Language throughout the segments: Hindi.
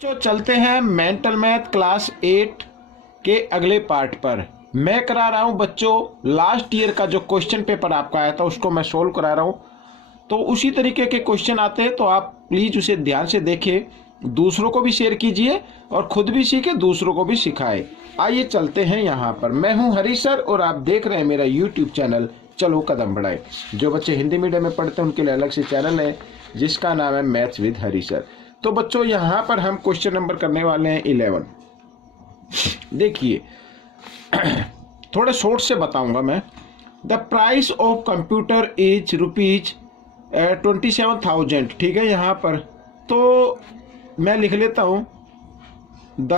तो चलते हैं मेंटल मैथ क्लास 8 के अगले पार्ट पर। मैं करा रहा हूं बच्चों लास्ट ईयर का जो क्वेश्चन पेपर आपका आया था उसको मैं सोल्व करा रहा हूं। तो उसी तरीके के क्वेश्चन आते हैं तो आप प्लीज उसे ध्यान से देखिए, दूसरों को भी शेयर कीजिए और खुद भी सीखे, दूसरों को भी सिखाए। आइए चलते हैं यहाँ पर। मैं हूँ हरी सर और आप देख रहे हैं मेरा यूट्यूब चैनल चलो कदम बढ़ाए। जो बच्चे हिंदी मीडियम में पढ़ते हैं उनके लिए अलग से चैनल है जिसका नाम है मैथ्स विद हरी सर। तो बच्चों यहाँ पर हम क्वेश्चन नंबर करने वाले हैं 11। देखिए थोड़े शॉर्ट से बताऊंगा मैं। The price of computer is rupees 27,000। ठीक है, यहाँ पर तो मैं लिख लेता हूं द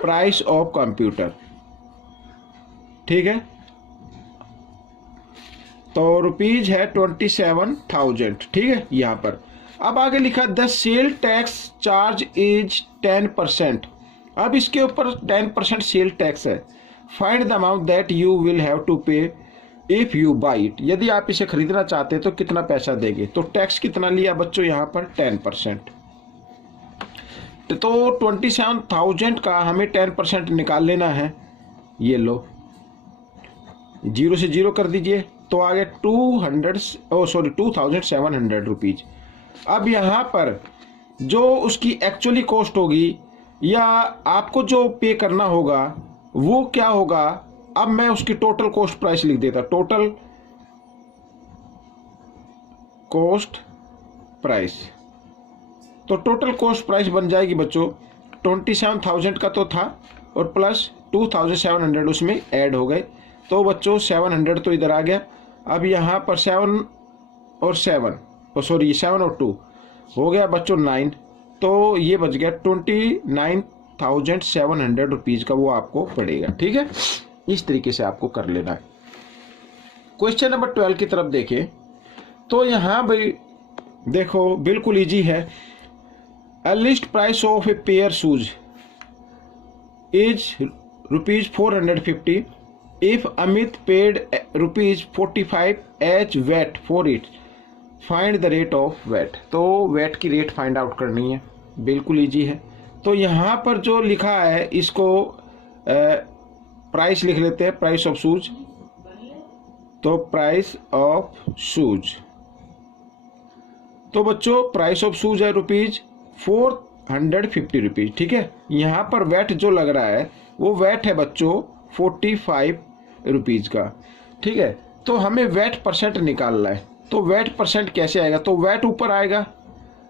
प्राइस ऑफ कंप्यूटर। ठीक है, तो रुपीज है 27,000। ठीक है, यहाँ पर अब आगे लिखा the sale tax charge is 10%। अब इसके ऊपर 10% सेल टैक्स है। Find the amount that you will have to pay if you buy it. यदि आप इसे खरीदना चाहते हैं तो कितना पैसा देंगे। तो टैक्स कितना लिया बच्चों यहाँ पर 10%। तो 27,000 का हमें 10% निकाल लेना है। ये लो, जीरो से जीरो कर दीजिए तो आगे 2,700 रुपीज। अब यहाँ पर जो उसकी एक्चुअली कॉस्ट होगी या आपको जो पे करना होगा वो क्या होगा। अब मैं उसकी टोटल कॉस्ट प्राइस लिख देता। टोटल कॉस्ट प्राइस, तो टोटल कॉस्ट प्राइस बन जाएगी बच्चों 27,000 का तो था और प्लस 2,700 उसमें ऐड हो गए। तो बच्चों 700 तो इधर आ गया। अब यहाँ पर 7 और 2 हो गया बच्चों 9। तो ये बच गया 29,700 रुपीज का वो आपको पड़ेगा। ठीक है, इस तरीके से आपको कर लेना है। क्वेश्चन नंबर 12 की तरफ देखें तो यहाँ भाई देखो बिल्कुल इजी है। A list price of a pair shoes is rupees 450 if Amit paid rupees 45 as VAT for it, find the rate of VAT. तो वेट की रेट फाइंड आउट करनी है, बिल्कुल इजी है। तो यहाँ पर जो लिखा है इसको प्राइस लिख लेते हैं, प्राइस ऑफ शूज। तो प्राइस ऑफ शूज, तो बच्चों प्राइस ऑफ शूज है रुपीज 450 रुपीज। ठीक है, यहाँ पर वेट जो लग रहा है वो वेट है बच्चों 45 रुपीज का। ठीक है, तो हमें वेट परसेंट निकालना है। तो वेट परसेंट कैसे आएगा। तो वेट ऊपर आएगा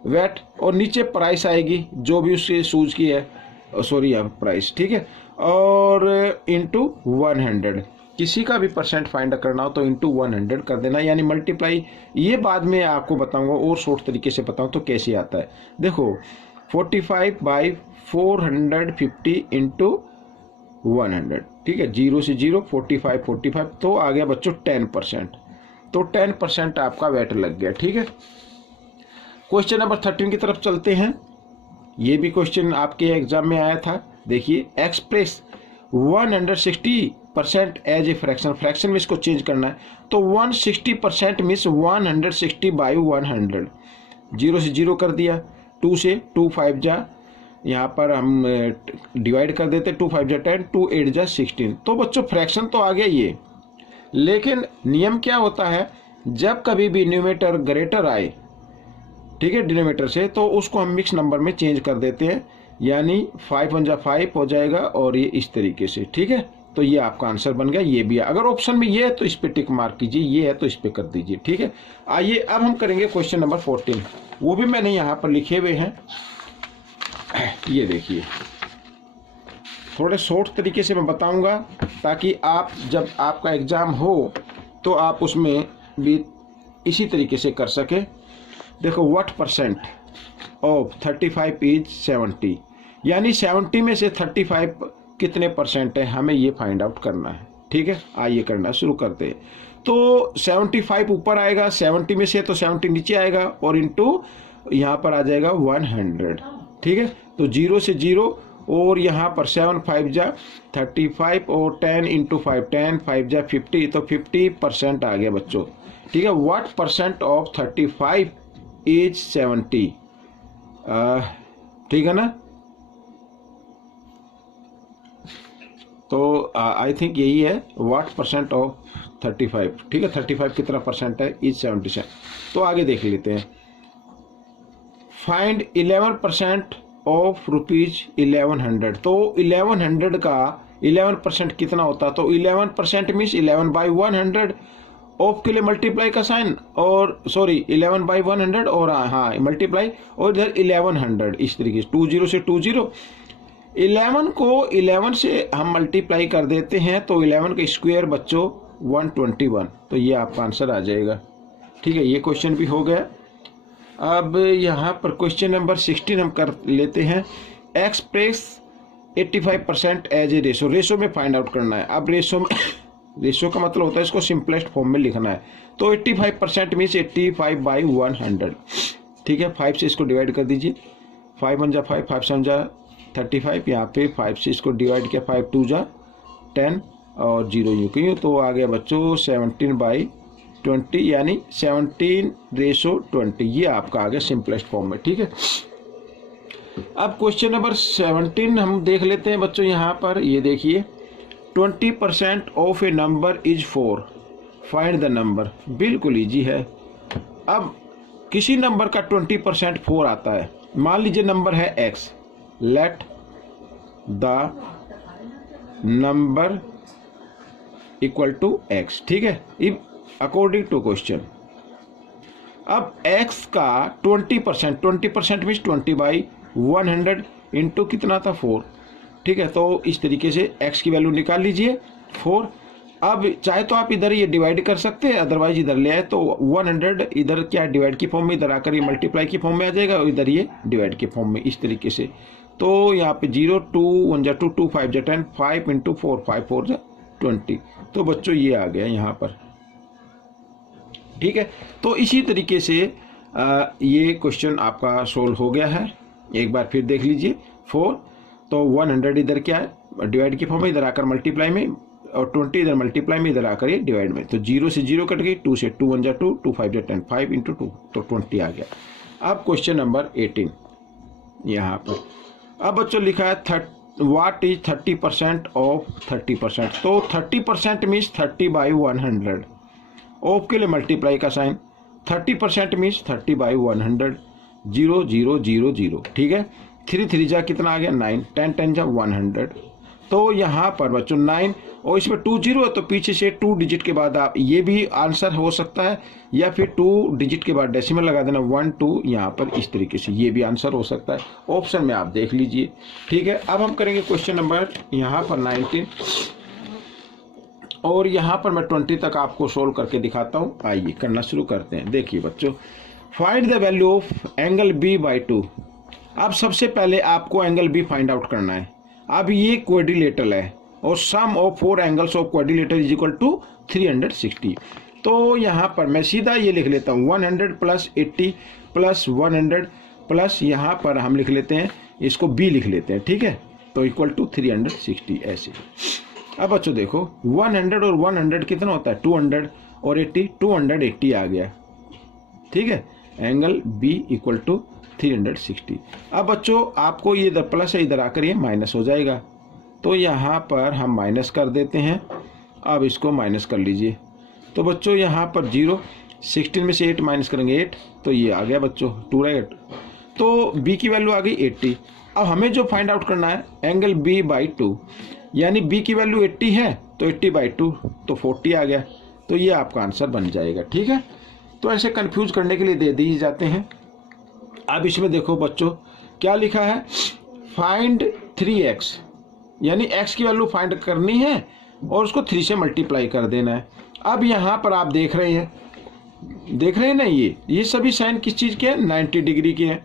वेट और नीचे प्राइस आएगी जो भी उसके शूज की है, सॉरी यहाँ प्राइस। ठीक है, और इंटू 100। किसी का भी परसेंट फाइंड करना हो तो इंटू 100 कर देना, यानी मल्टीप्लाई। ये बाद में आपको बताऊंगा और शॉर्ट तरीके से बताऊं तो कैसे आता है। देखो 45 बाई 450 इंटू 100। ठीक है, जीरो से जीरो 45 तो आ गया बच्चों 10%। तो 10% आपका वेट लग गया। ठीक है, क्वेश्चन नंबर 13 की तरफ चलते हैं। ये भी क्वेश्चन आपके एग्जाम में आया था। देखिए express 160% as a fraction. Fraction में इसको चेंज करना है तो 160% मीन्स 160 बाई 100। जीरो से जीरो कर दिया, 2 से 2 5 जा, यहाँ पर हम डिवाइड कर देते 2 5 जा 10, 2 8 जा 16। तो बच्चों फ्रैक्शन तो आ गया ये, लेकिन नियम क्या होता है जब कभी भी न्यूमेटर ग्रेटर आए, ठीक है, डिनोमिनेटर से, तो उसको हम मिक्स नंबर में चेंज कर देते हैं, यानी 5 1 जा 5 हो जाएगा और ये इस तरीके से। ठीक है, तो ये आपका आंसर बन गया। ये भी है, अगर ऑप्शन में ये है तो इस पे टिक मार्क कीजिए, ये है तो इस पे कर दीजिए। ठीक है, आइए अब हम करेंगे क्वेश्चन नंबर 14। वो भी मैंने यहाँ पर लिखे हुए हैं, ये देखिए। थोड़े शॉर्ट तरीके से मैं बताऊंगा ताकि आप जब आपका एग्जाम हो तो आप उसमें भी इसी तरीके से कर सके। देखो व्हाट परसेंट ऑफ 35 इज 70, यानी 70 में से 35 कितने परसेंट है हमें ये फाइंड आउट करना है। ठीक है, आइए करना शुरू करते हैं। तो 75 ऊपर आएगा, 70 में से तो 70 नीचे आएगा और इंटू यहाँ पर आ जाएगा 100। ठीक है, तो जीरो से जीरो और यहाँ पर 7 5 जा 35 और 10 इंटू 5 10 5 जा 50, तो 50% आ गया बच्चों। ठीक है, व्हाट परसेंट ऑफ 35 इज 70। ठीक है ना। तो आई थिंक यही है, व्हाट परसेंट ऑफ 35, ठीक है, 35 कितना परसेंट है, इज 77। तो आगे देख लेते हैं, फाइंड 11% ऑफ रुपीज 1100। तो 1100 का 11% कितना होता, तो 11% मीन्स 11/100, ऑफ के लिए मल्टीप्लाई का साइन, और सॉरी 11/100 और हाँ मल्टीप्लाई, और इधर 1100, इस तरीके से 20 से 20, 11 को 11 से हम मल्टीप्लाई कर देते हैं तो 11 का स्क्वायर बच्चों 121, तो ये आपका आंसर आ जाएगा। ठीक है, ये क्वेश्चन भी हो गया। अब यहाँ पर क्वेश्चन नंबर 16 हम कर लेते हैं, express 85% as a ratio. Ratio में फाइंड आउट करना है। अब रेशो में रेशो का मतलब होता है इसको सिंपलेस्ट फॉर्म में लिखना है। तो 85% मीन्स 85/100। ठीक है, 5 से इसको डिवाइड कर दीजिए, 5 1 जा 5, 5 7 जा 35, यहाँ पे 5 से इसको डिवाइड किया, 5 2 जा 10 और 0 यूँ क्यों, तो आ गया बच्चों 17/20, यानी 17:20। ये आपका आ गया सिंपलेस्ट फॉर्म में। ठीक है, अब क्वेश्चन नंबर 17 हम देख लेते हैं बच्चों। यहाँ पर ये देखिए, 20% of A number is 4, find the number. बिल्कुल ईजी है। अब किसी नंबर का 20% 4 आता है, मान लीजिए नंबर है x, let the number equal to x। ठीक है, इफ अकॉर्डिंग टू क्वेश्चन। अब x का 20% मीन्स 20/100 इंटू कितना था 4। ठीक है, तो इस तरीके से x की वैल्यू निकाल लीजिए 4। अब चाहे तो आप इधर ये डिवाइड कर सकते हैं, अदरवाइज इधर ले आए तो 100 इधर क्या डिवाइड की फॉर्म में, इधर आकर ये मल्टीप्लाई की फॉर्म में आ जाएगा, और इधर ये डिवाइड की फॉर्म में, इस तरीके से। तो यहाँ पे 0 2 1 जा 2 2 5 जा 10, 5 इंटू 4 5 4 जा 20। तो बच्चों ये आ गया यहाँ पर। ठीक है, तो इसी तरीके से ये क्वेश्चन आपका सोल्व हो गया है। एक बार फिर देख लीजिए, 4 तो 100 इधर क्या है डिवाइड की फॉर्म में, इधर आकर मल्टीप्लाई में, और 20 इधर मल्टीप्लाई में, इधर आकर ये डिवाइड में। तो 0 से 0 कट गई, 2 से 2 1 जा 2, 2 5 जा 10, 5 इंटू 2 तो 20 आ गया। अब क्वेश्चन नंबर 18 यहाँ पर। अब बच्चों लिखा है व्हाट इज 30% ऑफ 30%। तो 30% मीन्स 30/100, ऑफ के लिए मल्टीप्लाई का साइन, 30% मीन्स 30/100, 0 0 0 0। ठीक है, 3 3 जा कितना आ गया 9, 10 10 जा 100। तो यहाँ पर बच्चों 9 और इसमें 2 0 है, तो पीछे से 2 डिजिट के बाद आप ये भी आंसर हो सकता है, या फिर 2 डिजिट के बाद डेसिमल लगा देना 1 2, यहाँ पर इस तरीके से ये भी आंसर हो सकता है। ऑप्शन में आप देख लीजिए। ठीक है, अब हम करेंगे क्वेश्चन नंबर यहाँ पर 19, और यहाँ पर मैं 20 तक आपको सोल्व करके दिखाता हूँ। आइए करना शुरू करते हैं। देखिए बच्चों, find the value of angle B/2। अब सबसे पहले आपको एंगल B फाइंड आउट करना है। अब ये क्वाड्रिलेटरल है, और sum of 4 angles of quadrilateral is equal to 360। तो यहाँ पर मैं सीधा ये लिख लेता हूँ 100 + 80 + 100 प्लस यहाँ पर हम लिख लेते हैं, इसको B लिख लेते हैं। ठीक है, तो इक्वल टू 360 ऐसे। अब बच्चों देखो 100 और 100 कितना होता है 200 और 80, 280 आ गया। ठीक है, एंगल B इक्वल टू 360। अब बच्चों आपको ये इधर प्लस है, इधर आकर ये माइनस हो जाएगा, तो यहाँ पर हम माइनस कर देते हैं। अब इसको माइनस कर लीजिए, तो बच्चों यहाँ पर 0, 16 में से 8 माइनस करेंगे 8, तो ये आ गया बच्चों 2 राइट। तो B की वैल्यू आ गई 80। अब हमें जो फाइंड आउट करना है एंगल B/2, यानी B की वैल्यू 80 है तो 80/2 तो 40 आ गया। तो ये आपका आंसर बन जाएगा। ठीक है, तो ऐसे कंफ्यूज करने के लिए दे दिए जाते हैं। अब इसमें देखो बच्चों क्या लिखा है, फाइंड 3x, यानी x की वैल्यू फाइंड करनी है और उसको 3 से मल्टीप्लाई कर देना है। अब यहाँ पर आप देख रहे हैं ना, ये सभी साइन किस चीज़ के हैं 90 डिग्री के हैं।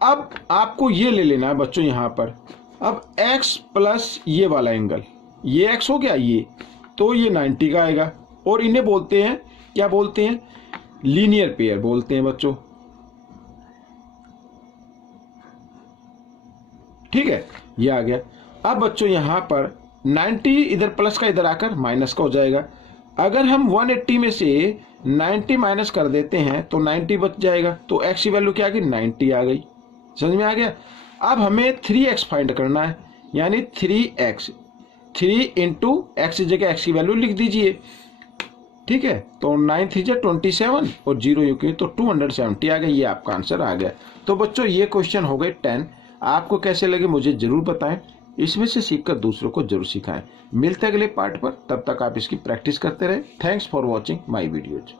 अब आपको ये ले लेना है बच्चों यहाँ पर, अब x प्लस ये वाला एंगल, ये x हो गया ये, तो ये 90 का आएगा, और इन्हें बोलते हैं क्या बोलते हैं, लीनियर पेयर बोलते हैं बच्चों। ठीक है, ये आ गया। अब बच्चों यहाँ पर 90 इधर प्लस का इधर आकर माइनस का हो जाएगा। अगर हम 180 में से 90 माइनस कर देते हैं तो 90 बच जाएगा, तो x की वैल्यू क्या आ गई 90 आ गई। समझ में आ गया। अब हमें 3x फाइंड करना है, यानी 3x, 3 इंटू एक्स जगह x की वैल्यू लिख दीजिए, ठीक है। तो 9 3 27 और 0 यू की तो 270 आ गया, ये आपका आंसर आ गया। तो बच्चों ये क्वेश्चन हो गए 10। आपको कैसे लगे मुझे जरूर बताएं, इसमें से सीखकर दूसरों को जरूर सिखाएं। मिलते हैं अगले पार्ट पर, तब तक आप इसकी प्रैक्टिस करते रहें। Thanks for watching my videos.